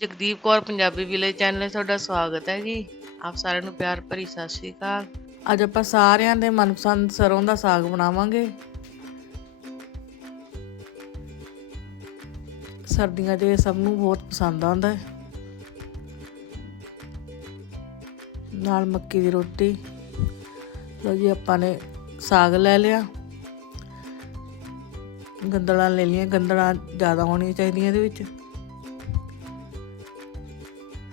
ਜਗਦੀਪ ਕੌਰ ਪੰਜਾਬੀ ਵਿਲੇ ਚੈਨਲ 'ਤੇ ਤੁਹਾਡਾ ਸਵਾਗਤ ਹੈ ਜੀ। ਆਪ ਸਾਰਿਆਂ ਨੂੰ ਪਿਆਰ ਭਰੀ ਸਤਿ ਸ਼੍ਰੀ ਅਕਾਲ। ਅੱਜ ਆਪਾਂ ਸਾਰਿਆਂ ਦੇ ਮਨਪਸੰਦ ਸਰੋਂ ਦਾ ਸਾਗ ਬਣਾਵਾਂਗੇ। ਸਰਦੀਆਂ 'ਚ ਇਹ ਸਭ ਨੂੰ ਬਹੁਤ ਪਸੰਦ ਆਉਂਦਾ ਹੈ। ਨਾਲ ਮੱਕੀ ਦੀ ਰੋਟੀ। ਲੋ ਜੀ, ਆਪਾਂ ਨੇ ਸਾਗ ਲੈ ਲਿਆ। ਗੰਦਲਾਂ ਲੈ ਲਈਆਂ। ਗੰਦਲਾਂ ਜ਼ਿਆਦਾ ਹੋਣੀਆਂ ਚਾਹੀਦੀਆਂ ਇਹਦੇ ਵਿੱਚ।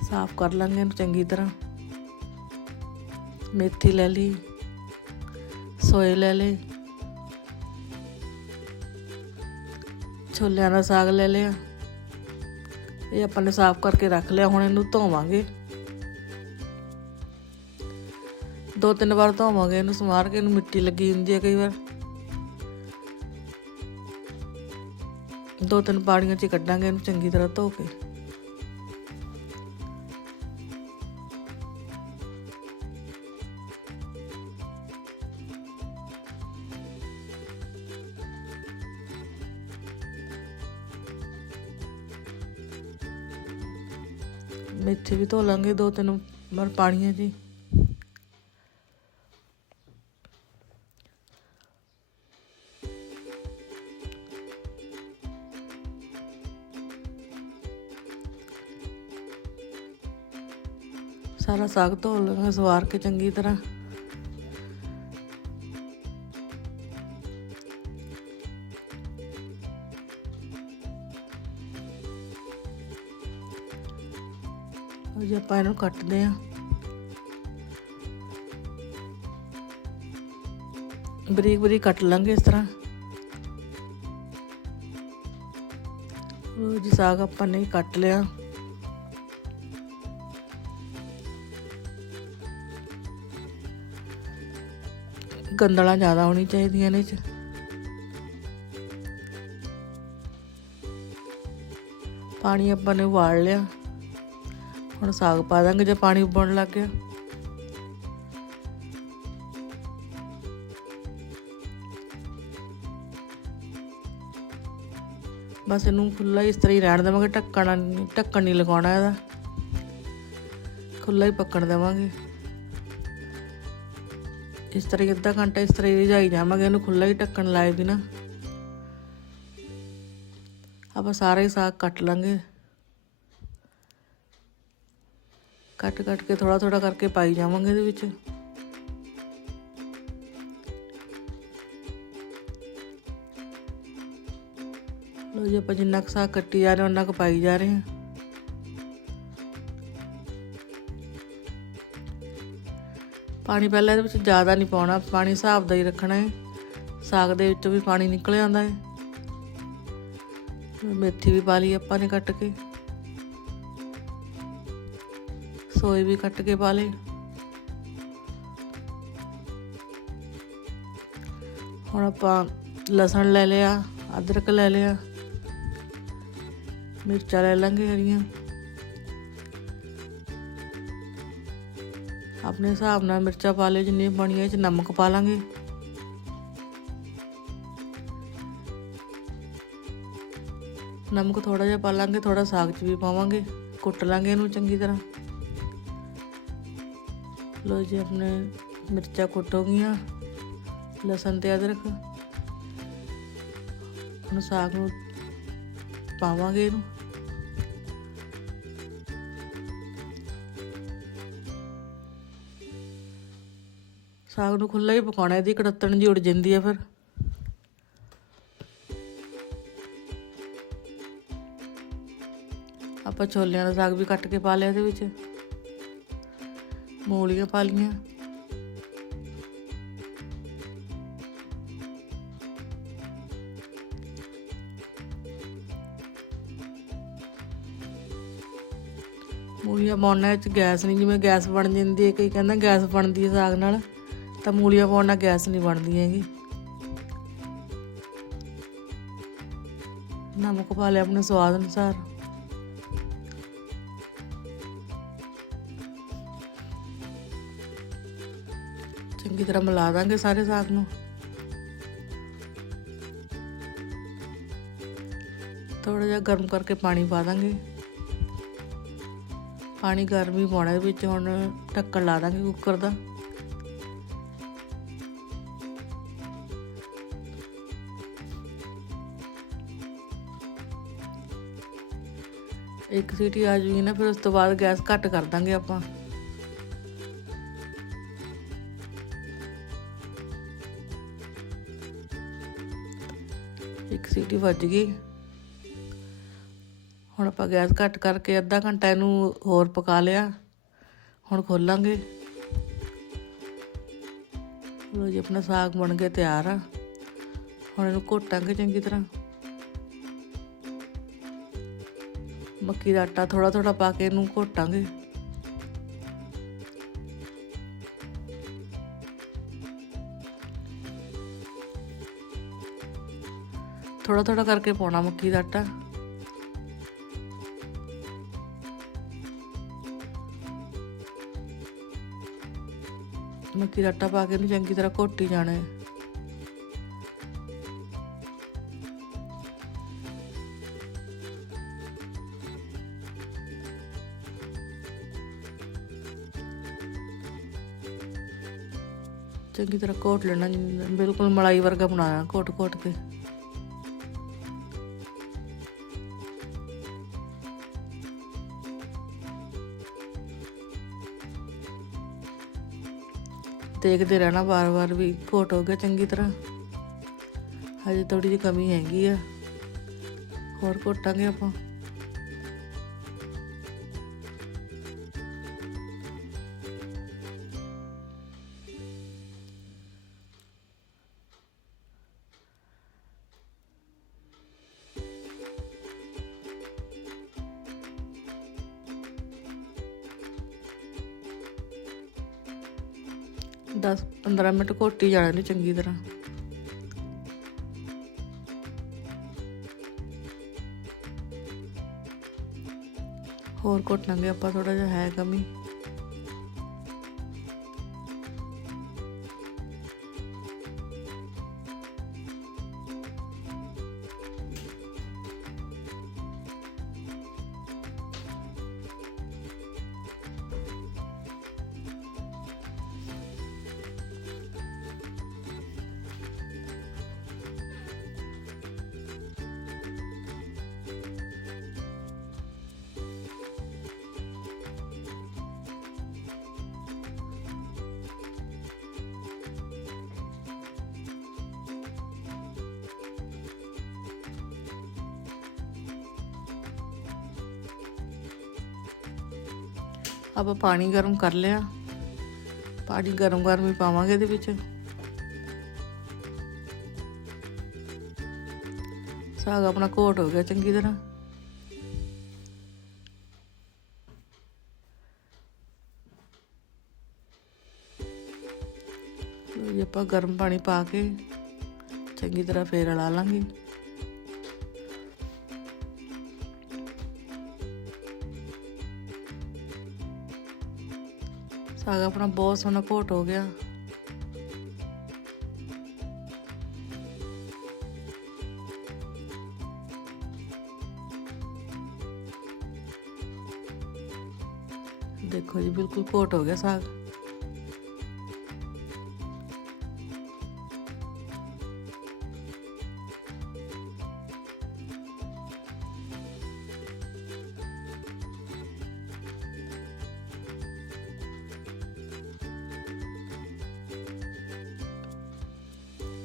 ਸਾਫ਼ ਕਰ ਲਾਂਗੇ ਇਹਨੂੰ ਚੰਗੀ ਤਰ੍ਹਾਂ। ਮੇਥੀ ਲੈ ਲਈ, ਸੋਏ ਲੈ ਲਏ। ਛੋਲਿਆਂ ਦਾ ਸਾਗ ਲੈ ਲਿਆ। ਇਹ ਆਪਾਂ ਨੇ ਸਾਫ਼ ਕਰਕੇ ਰੱਖ ਲਿਆ, ਹੁਣ ਇਹਨੂੰ ਧੋਵਾਂਗੇ। ਦੋ ਤਿੰਨ ਵਾਰ ਧੋਵਾਂਗੇ ਇਹਨੂੰ ਸਮਾਰ ਕੇ ਇਹਨੂੰ ਮਿੱਟੀ ਲੱਗੀ ਹੁੰਦੀ ਹੈ ਕਈ ਵਾਰ। ਦੋ ਤਿੰਨ ਪਾਣੀਆਂ 'ਚ ਕੱਢਾਂਗੇ ਇਹਨੂੰ ਚੰਗੀ ਤਰ੍ਹਾਂ ਧੋ ਕੇ। ਮੇਥੀ ਵੀ ਧੋ ਲਾਂਗੇ ਦੋ ਤਿੰਨ ਵਾਰ ਪਾਣੀਆਂ ਜੀ। ਸਾਰਾ ਸਾਗ ਧੋ ਲਾਂਗੇ ਸਵਾਰ ਕੇ ਚੰਗੀ ਤਰ੍ਹਾਂ। ਉਹ ਜੇ ਆਪਾਂ ਇਹਨੂੰ ਕੱਟਦੇ ਆ। ਬਰੀਕ ਬਰੀਕ ਕੱਟ ਲਾਂਗੇ ਇਸ ਤਰ੍ਹਾਂ। ਉਹ ਜੀ ਸਾਗ ਆਪਾਂ ਨੇ ਕੱਟ ਲਿਆ। ਗੰਦਲਾਂ ਜ਼ਿਆਦਾ ਹੋਣੀ ਚਾਹੀਦੀਆਂ ਨੇ ਚ। ਪਾਣੀ ਆਪਾਂ ਨੇ ਉਬਾਲ ਲਿਆ। ਹੁਣ ਸਾਗ ਪਾ ਦਾਂਗੇ ਜੇ ਪਾਣੀ ਉੱਬਣ ਲੱਗ ਗਿਆ। ਬਸ ਇਹਨੂੰ ਖੁੱਲਾ ਹੀ ਇਸ ਤਰ੍ਹਾਂ ਹੀ ਰਹਿਣ ਦੇਵਾਂਗੇ, ਢੱਕਣਾ ਢੱਕਣ ਨਹੀਂ ਲਗਾਉਣਾ ਇਹਦਾ। ਖੁੱਲਾ ਹੀ ਪੱਕਣ ਦੇਵਾਂਗੇ। ਇਸ ਤਰ੍ਹਾਂ ਹੀ ਅੱਧਾ ਘੰਟਾ ਇਸ ਤਰ੍ਹਾਂ ਹੀ ਰਜਾਈ ਜਾਵਾਂਗੇ, ਇਹਨੂੰ ਖੁੱਲਾ ਹੀ ਢੱਕਣ ਲਾਏ ਬਿਨਾ ਆਪਾਂ ਸਾਰਾ ਹੀ ਸਾਗ ਕੱਟ ਲਾਂਗੇ। ਕੱਟ ਕੱਟ ਕੇ ਥੋੜਾ ਥੋੜਾ ਕਰਕੇ ਪਾਈ ਜਾਵਾਂਗੇ ਇਹਦੇ ਵਿੱਚ। ਲੋ ਜੀ, ਆਪਾਂ ਜਿੰਨਾ ਕੁ ਸਾਗ ਕੱਟੀ ਜਾ ਰਹੇ ਉਹਨਾਂ ਕੁ ਪਾਈ ਜਾ ਰਹੇ ਹਾਂ। ਪਾਣੀ ਪਹਿਲਾਂ ਇਹਦੇ ਵਿੱਚ ਜ਼ਿਆਦਾ ਨਹੀਂ ਪਾਉਣਾ, ਪਾਣੀ ਹਿਸਾਬ ਦਾ ਹੀ ਰੱਖਣਾ ਹੈ। ਸਾਗ ਦੇ ਵਿੱਚੋਂ ਵੀ ਪਾਣੀ ਨਿਕਲ ਆਉਂਦਾ ਹੈ। ਮੇਥੀ ਵੀ ਪਾ ਲਈ ਆਪਾਂ ਨੇ ਕੱਟ ਕੇ। ਸੋਏ ਵੀ ਕੱਟ ਕੇ ਪਾ ਲਏ। ਹੁਣ ਆਪਾਂ ਲਸਣ ਲੈ ਲਿਆ, ਅਦਰਕ ਲੈ ਲਿਆ, ਮਿਰਚਾਂ ਲੈ ਲਾਂਗੇ ਹਰੀਆਂ। ਆਪਣੇ ਹਿਸਾਬ ਨਾਲ ਮਿਰਚਾਂ ਪਾ ਲਿਓ ਜਿੰਨੀ ਪਾਣੀਆਂ ਇਹ ਚ ਨਮਕ ਪਾ ਲਾਂਗੇ। ਨਮਕ ਥੋੜਾ ਜਿਹਾ ਪਾ ਲਾਂਗੇ ਥੋੜਾ ਸਾਗ ਚ ਵੀ ਪਾਵਾਂਗੇ, ਕੁੱਟ ਲਾਂਗੇ ਇਹਨੂੰ ਚੰਗੀ ਤਰ੍ਹਾਂ। ਲੋ ਜੀ ਆਪਣੇ ਮਿਰਚਾਂ ਕੁੱਟ ਹੋ ਗਈਆਂ। ਲਸਣ ਤੇ ਅਦਰਕ। ਹੁਣ ਸਾਗ ਨੂੰ ਪਾਵਾਂਗੇ ਇਹਨੂੰ। ਸਾਗ ਨੂੰ ਖੁੱਲਾ ਹੀ ਪਕਾਉਣਾ, ਇਹਦੀ ਕੜੱਤਣ ਜੀ ਉੱਡ ਜਾਂਦੀ ਆ ਫਿਰ। ਆਪਾਂ ਛੋਲਿਆਂ ਦਾ ਸਾਗ ਵੀ ਕੱਟ ਕੇ ਪਾ ਲਿਆ ਇਹਦੇ ਵਿੱਚ। ਮੂਲੀਆਂ ਪਾ ਲੀਆਂ ਮੂਲੀਆਂ ਪਾਉਣ ਵਿੱਚ ਗੈਸ ਨਹੀਂ, ਜਿਵੇਂ ਗੈਸ ਬਣ ਜਾਂਦੀ ਹੈ, ਕਈ ਕਹਿੰਦਾ ਗੈਸ ਬਣਦੀ ਹੈ ਸਾਗ ਨਾਲ, ਤਾਂ ਮੂਲੀਆਂ ਪਾਉਣ ਨਾਲ ਗੈਸ ਨਹੀਂ ਬਣਦੀ ਹੈਗੀ। ਨਮਕ ਪਾ ਲਿਆ ਆਪਣੇ ਸਵਾਦ ਅਨੁਸਾਰ। ਚੰਗੀ ਤਰ੍ਹਾਂ ਮਿਲਾ ਦਾਂਗੇ ਸਾਰੇ ਸਾਗ ਨੂੰ। ਥੋੜਾ ਜਿਹਾ ਗਰਮ ਕਰਕੇ ਪਾਣੀ ਪਾ ਦਾਂਗੇ। ਪਾਣੀ ਗਰਮ ਹੀ ਪਾਉਣਾ ਇਹਦੇ ਵਿੱਚ ਹੁਣ ਢੱਕਣ ਲਾ ਦਾਂਗੇ ਕੁੱਕਰ ਦਾ। ਇੱਕ ਸੀਟੀ ਆ ਜੂਗੀ ਨਾ, ਫਿਰ ਉਸ ਤੋਂ ਬਾਅਦ ਗੈਸ ਘੱਟ ਕਰ ਦਾਂਗੇ ਆਪਾਂ। ਸੀਟੀ ਵੱਜ ਗਈ। ਹੁਣ ਆਪਾਂ ਗੈਸ ਘੱਟ ਕਰਕੇ ਅੱਧਾ ਘੰਟਾ ਇਹਨੂੰ ਹੋਰ ਪਕਾ ਲਿਆ। ਹੁਣ ਖੋਲਾਂਗੇ। ਲੋ ਜੀ, ਆਪਣਾ ਸਾਗ ਬਣ ਕੇ ਤਿਆਰ ਆ। ਹੁਣ ਇਹਨੂੰ ਘੋਟਾਂਗੇ ਚੰਗੀ ਤਰ੍ਹਾਂ। ਮੱਕੀ ਦਾ ਆਟਾ ਥੋੜਾ ਥੋੜਾ ਪਾ ਕੇ ਇਹਨੂੰ ਘੋਟਾਂਗੇ। ਥੋੜਾ ਥੋੜਾ ਕਰਕੇ ਪਾਉਣਾ ਮੱਕੀ ਦਾ ਆਟਾ। ਮੱਕੀ ਦਾ ਆਟਾ ਪਾ ਕੇ ਇਹਨੂੰ ਚੰਗੀ ਤਰ੍ਹਾਂ ਘੋਟੀ ਜਾਣਾ ਹੈ। ਚੰਗੀ ਤਰ੍ਹਾਂ ਘੋਟ ਲੈਣਾ, ਬਿਲਕੁਲ ਮਲਾਈ ਵਰਗਾ ਬਣਾਇਆ ਘੋਟ ਘੋਟ ਕੇ। ਦੇਖਦੇ ਰਹਿਣਾ ਵਾਰ-ਵਾਰ ਵੀ ਘੋਟ ਹੋ ਗਿਆ ਚੰਗੀ ਤਰ੍ਹਾਂ। ਹਜੇ ਥੋੜੀ ਜਿਹੀ ਕਮੀ ਹੈਗੀ ਆ। ਹੋਰ ਘੋਟਾਂਗੇ ਆਪਾਂ। ਦਸ 15 ਮਿੰਟ ਘੋਟੀ ਜਾਣਾ ਇਹਨੂੰ ਚੰਗੀ ਤਰ੍ਹਾਂ। ਹੋਰ ਘੋਟਾਂਗੇ ਆਪਾਂ ਥੋੜਾ ਜਿਹਾ ਹੈ ਕਮੀ। ਆਪਾਂ ਪਾਣੀ ਗਰਮ ਕਰ ਲਿਆ। ਪਾਣੀ ਗਰਮ ਗਰਮ ਹੀ ਪਾਵਾਂਗੇ ਇਹਦੇ ਵਿੱਚ। ਸਾਗ ਆਪਣਾ ਕੋਟ ਹੋ ਗਿਆ ਚੰਗੀ ਤਰ੍ਹਾਂ। ਲਓ ਆਪਾਂ ਗਰਮ ਪਾਣੀ ਪਾ ਕੇ ਚੰਗੀ ਤਰ੍ਹਾਂ ਫੇਰ ਲਾ ਲਾਂਗੇ। ਸਾਗ ਆਪਣਾ ਬਹੁਤ ਸੋਹਣਾ ਕੋਟ ਹੋ ਗਿਆ ਦੇਖੋ ਜੀ ਬਿਲਕੁਲ ਕੋਟ ਹੋ ਗਿਆ ਸਾਗ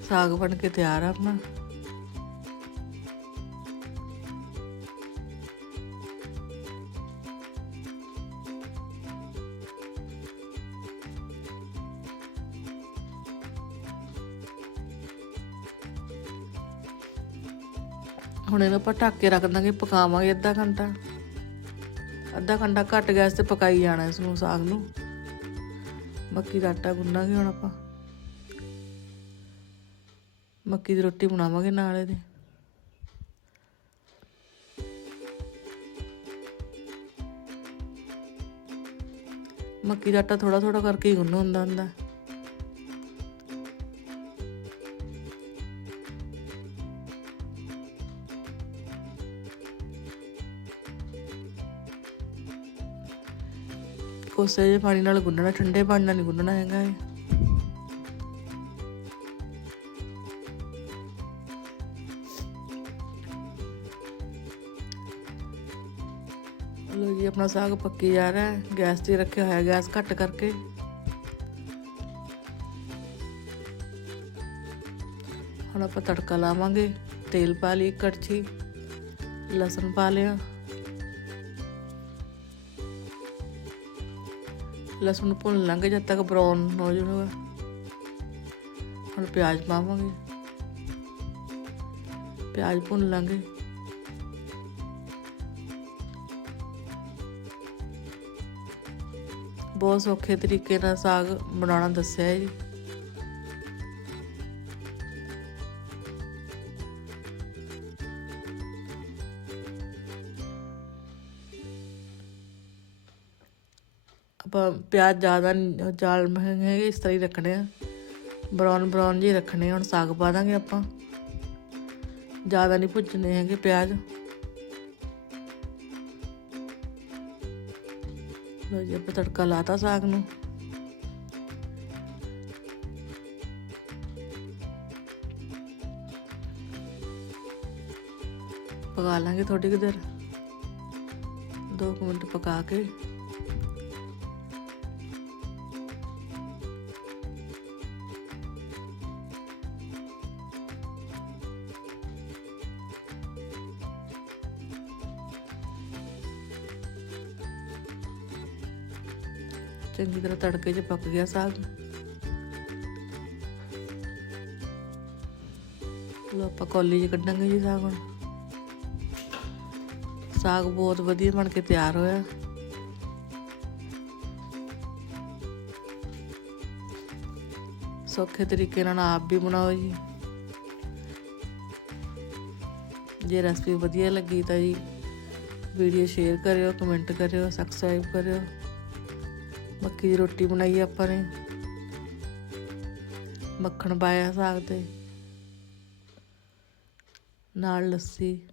ਸਾਗ ਬਣ ਕੇ ਤਿਆਰ ਆ ਆਪਣਾ। ਹੁਣ ਇਹਨੂੰ ਆਪਾਂ ਢੱਕ ਕੇ ਰੱਖ ਦਾਂਗੇ, ਪਕਾਵਾਂਗੇ ਅੱਧਾ ਘੰਟਾ। ਅੱਧਾ ਘੰਟਾ ਘੱਟ ਗੈਸ ਤੇ ਪਕਾਈ ਜਾਣਾ ਇਸ ਨੂੰ, ਸਾਗ ਨੂੰ। ਮੱਕੀ ਦਾ ਆਟਾ ਗੁੰਨਾਂਗੇ ਹੁਣ ਆਪਾਂ। ਮੱਕੀ ਦੀ ਰੋਟੀ ਬਣਾਵਾਂਗੇ ਨਾਲ ਇਹਦੇ। ਮੱਕੀ ਦਾ ਆਟਾ ਥੋੜਾ ਥੋੜਾ ਕਰਕੇ ਹੀ ਗੁੰਨ ਹੁੰਦਾ ਹੁੰਦਾ। ਕੋਸੇ ਦੇ ਪਾਣੀ ਨਾਲ ਗੁੰਨਣਾ ਠੰਡੇ ਪਾਣੀ ਨਾਲ ਨਹੀਂ ਗੁੰਨਣਾ ਹੈਗਾ ਇਹ। ਲੋ ਜੀ, ਆਪਣਾ ਸਾਗ ਪੱਕੀ ਜਾ ਰਿਹਾ ਹੈ। ਗੈਸ ਤੇ ਰੱਖਿਆ ਹੋਇਆ ਗੈਸ ਘੱਟ ਕਰਕੇ। ਹੁਣ ਆਪਾਂ ਤੜਕਾ ਲਾਵਾਂਗੇ। ਤੇਲ ਪਾ ਲਈ ਕੜਛੀ, ਲਸਣ ਪਾ ਲਿਆ। ਲਸਣ ਨੂੰ ਭੁੰਨ ਲਾਂਗੇ ਜਦ ਤੱਕ ਬਰਾਊਨ ਹੋ ਜਾਊਗਾ ਹੁਣ ਪਿਆਜ਼ ਪਾਵਾਂਗੇ। ਪਿਆਜ਼ ਭੁੰਨ ਲਾਂਗੇ। ਬਹੁਤ ਸੌਖੇ ਤਰੀਕੇ ਨਾਲ ਸਾਗ ਬਣਾਉਣਾ ਦੱਸਿਆ ਹੈ ਜੀ। ਆਪਾਂ ਪਿਆਜ਼ ਜ਼ਿਆਦਾ ਜਾਲ ਮਹਿੰਗੇ ਹੈਗੇ, ਇਸ ਤਰ੍ਹਾਂ ਹੀ ਰੱਖਣੇ ਆ। ਬਰਾਊਨ ਬਰਾਊਨ ਜਿਹੇ ਰੱਖਣੇ ਹੁਣ ਸਾਗ ਪਾ ਦਾਂਗੇ ਆਪਾਂ। ਜ਼ਿਆਦਾ ਨਹੀਂ ਭੁੱਜਣੇ ਹੈਗੇ ਪਿਆਜ਼। ਲੋ ਜੀ ਆਪਾਂ ਤੜਕਾ ਲਾਤਾ ਸਾਗ ਨੂੰ। ਪਕਾ ਲਾਂਗੇ ਥੋੜੀ ਕੁ ਦੇਰ। 2 ਮਿੰਟ ਪਕਾ ਕੇ। ਚੰਗੀ ਤਰ੍ਹਾਂ ਤੜਕੇ 'ਚ ਪੱਕ ਗਿਆ ਸਾਗ। ਲੋ ਆਪਾਂ ਕੌਲੀ 'ਚ ਕੱਢਾਂਗੇ ਜੀ ਸਾਗ ਹੁਣ। ਸਾਗ ਬਹੁਤ ਵਧੀਆ ਬਣ ਕੇ ਤਿਆਰ ਹੋਇਆ। ਸੌਖੇ ਤਰੀਕੇ ਨਾਲ ਆਪ ਵੀ ਬਣਾਓ ਜੀ। ਜੇ ਰੈਸਪੀ ਵਧੀਆ ਲੱਗੀ ਤਾਂ ਜੀ ਵੀਡੀਓ ਸ਼ੇਅਰ ਕਰਿਓ ਕਮੈਂਟ ਕਰਿਓ ਸਬਸਕ੍ਰਾਈਬ ਕਰਿਓ। ਮੱਕੀ ਦੀ ਰੋਟੀ ਬਣਾਈ ਆਪਾਂ ਨੇ। ਮੱਖਣ ਪਾਇਆ ਸਾਗ ਤੇ। ਨਾਲ ਲੱਸੀ।